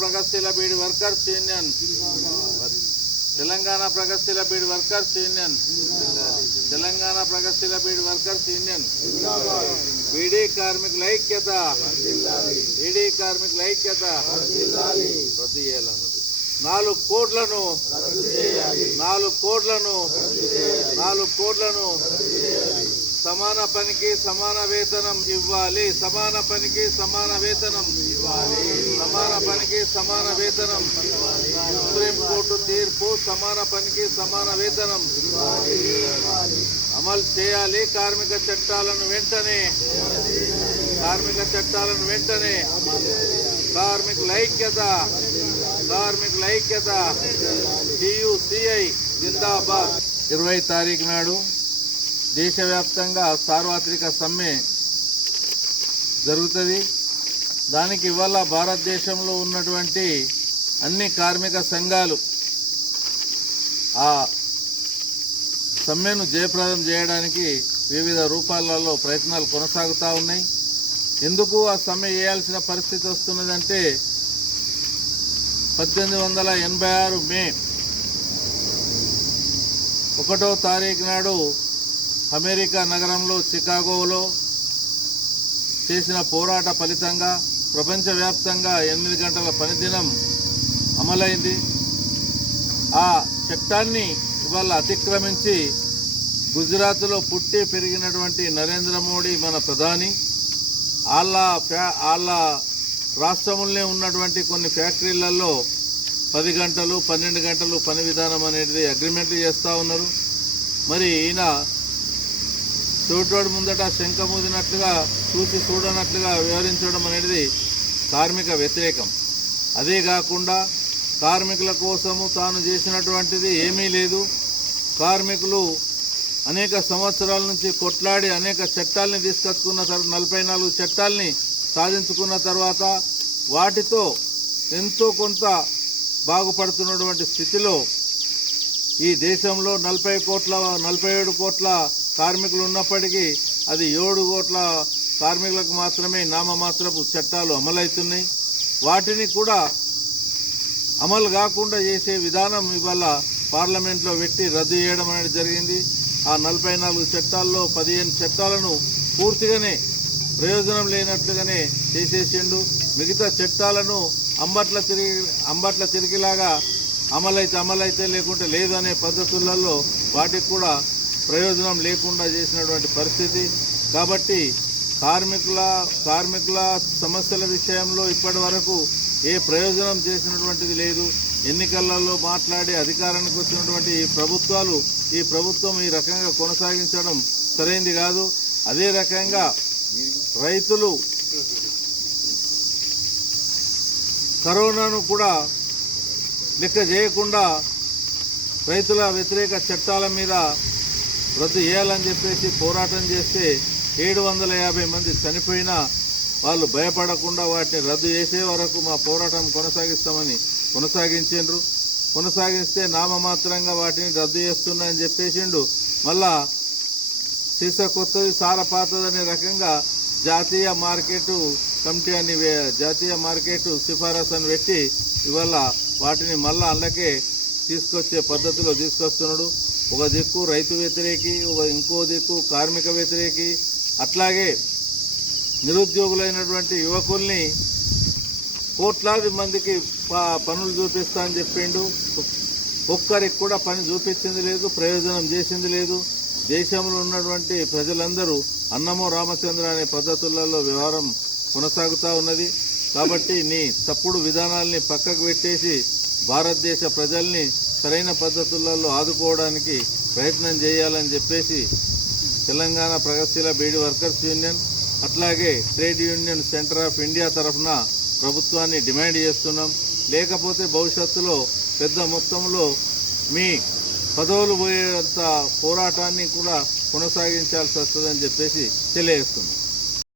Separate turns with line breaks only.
ప్రగతిశీల bead workers union. Telangana ప్రగతిశీల bead workers union. Telangana ప్రగతిశీల బీడ్ వర్కర్స్ యూనియన్. బీడీ కార్మికుల ఐక్యత బీడీ కార్మికుల ఐక్యత రద్దు చేయాలన్నది. నాలుగు కోట్లను. నాలుగు కోట్లను. నాలుగు కోట్లను సమాన పనికి సమాన వేతనం ఇవ్వాలి. సమాన పనికి సమాన వేతనం ఇవ్వాలి. సమాన పనికి సమాన వేతనం. సుప్రీంకోర్టు తీర్పు సమాన పనికి సమాన వేతనం. అమలు చేయాలి కార్మిక చట్టాలను వెంటనే. కార్మిక చట్టాలను వెంటనే. కార్మికుల ఐక్యత కార్మికుల ఐక్యత. టీయుసిఐ జిందాబాద్. ఇరవై తారీఖు నాడు దేశవ్యాప్తంగా సార్వత్రిక సమ్మె జరుగుతుంది. దానికి ఇవాళ భారతదేశంలో ఉన్నటువంటి అన్ని కార్మిక సంఘాలు ఆ సమ్మెను జయప్రదం చేయడానికి వివిధ రూపాలలో ప్రయత్నాలు కొనసాగుతూ ఉన్నాయి. ఎందుకు ఆ సమ్మె చేయాల్సిన పరిస్థితి వస్తున్నదంటే పద్దెనిమిది వందల ఎనభై ఆరు మే ఒకటో తారీఖు నాడు అమెరికా నగరంలో చికాగోలో చేసిన పోరాట ఫలితంగా ప్రపంచవ్యాప్తంగా ఎనిమిది గంటల పనిదినం అమలైంది. ఆ చట్టాన్ని ఇవాళ అతిక్రమించి గుజరాత్లో పుట్టి పెరిగినటువంటి నరేంద్ర మోడీ మన ప్రధాని. వాళ్ళ ఫ్యా వాళ్ళ రాష్ట్రంలోనే ఉన్నటువంటి కొన్ని ఫ్యాక్టరీలలో పది గంటలు పన్నెండు గంటలు పని విధానం అనేది అగ్రిమెంట్ చేస్తూ ఉన్నారు. మరి ఈయన చూడోడు ముందట శంఖ మూదినట్లుగా చూసి చూడనట్లుగా వివరించడం అనేది కార్మిక వ్యతిరేకం. అదే కాకుండా కార్మికుల కోసము తాను చేసినటువంటిది ఏమీ లేదు. కార్మికులు అనేక సంవత్సరాల నుంచి కొట్లాడి అనేక చట్టాలని తీసుకొచ్చుకున్న తర్వాత నలభై నాలుగు చట్టాలని సాధించుకున్న తర్వాత వాటితో ఎంతో కొంత బాగుపడుతున్నటువంటి స్థితిలో ఈ దేశంలో నలభై కోట్ల నలభై ఏడు కోట్ల కార్మికులు ఉన్నప్పటికీ అది ఏడు కోట్ల కార్మికులకు మాత్రమే నామమాత్రపు చట్టాలు అమలవుతున్నాయి. వాటిని కూడా అమలు కాకుండా చేసే విధానం ఇవాళ పార్లమెంట్లో పెట్టి రద్దు చేయడం అనేది జరిగింది. ఆ నలభై నాలుగు చట్టాల్లో పదిహేను చట్టాలను పూర్తిగానే ప్రయోజనం లేనట్లుగానే చేసేసిండు. మిగతా చట్టాలను అంబట్ల తిరిగి అంబట్ల తిరిగిలాగా అమలైతే అమలైతే లేకుంటే లేదనే పద్ధతులలో వాటికి కూడా ప్రయోజనం లేకుండా చేసినటువంటి పరిస్థితి. కాబట్టి కార్మికుల కార్మికుల సమస్యల విషయంలో ఇప్పటి వరకు ఏ ప్రయోజనం చేసినటువంటిది లేదు. ఎన్నికలలో మాట్లాడి అధికారానికి వచ్చినటువంటి ఈ ప్రభుత్వాలు ఈ ప్రభుత్వం ఈ రకంగా కొనసాగించడం సరైంది కాదు. అదే రకంగా రైతులు కరోనాను కూడా లెక్క చేయకుండా రైతుల వ్యతిరేక చట్టాల మీద రద్దు చేయాలని చెప్పేసి పోరాటం చేస్తే ఏడు వందల యాభై మంది చనిపోయినా వాళ్ళు భయపడకుండా వాటిని రద్దు చేసే వరకు మా పోరాటం కొనసాగిస్తామని కొనసాగించిండ్రు. కొనసాగిస్తే నామమాత్రంగా వాటిని రద్దు చేస్తున్నాయని చెప్పేసిండు. మళ్ళా సీస కొత్తది సార పాతదనే రకంగా జాతీయ మార్కెట్ కమిటీ అని జాతీయ మార్కెట్ సిఫారసు అని పెట్టి ఇవాళ వాటిని మళ్ళా అందుకే తీసుకొచ్చే పద్ధతిలో తీసుకొస్తున్నాడు. ఒక దిక్కు రైతు వ్యతిరేకి ఒక ఇంకో దిక్కు కార్మిక వ్యతిరేకి. అట్లాగే నిరుద్యోగులైనటువంటి యువకుల్ని కోట్లాది మందికి ప- పనులు చూపిస్తా అని చెప్పిండు. ఒక్కరికి కూడా పని చూపించింది లేదు ప్రయోజనం చేసింది లేదు. దేశంలో ఉన్నటువంటి ప్రజలందరూ అన్నమో రామచంద్ర అనే పద్ధతులలో వ్యవహారం కొనసాగుతూ ఉన్నది. కాబట్టి నీ తప్పుడు విధానాల్ని పక్కకు పెట్టేసి భారతదేశ ప్రజల్ని సరైన పద్ధతులలో ఆదుకోవడానికి ప్రయత్నం చేయాలని చెప్పేసి తెలంగాణ ప్రగతిశీల బీడి వర్కర్స్ యూనియన్ అట్లాగే trade union centre of India తరఫున ప్రభుత్వాన్ని డిమాండ్ చేస్తున్నాం. లేకపోతే భవిష్యత్తులో పెద్ద మొత్తంలో మీ పదవులు పోయేంత పోరాటాన్ని కూడా కొనసాగించాల్సి వస్తుందని చెప్పేసి తెలియజేస్తున్నాం.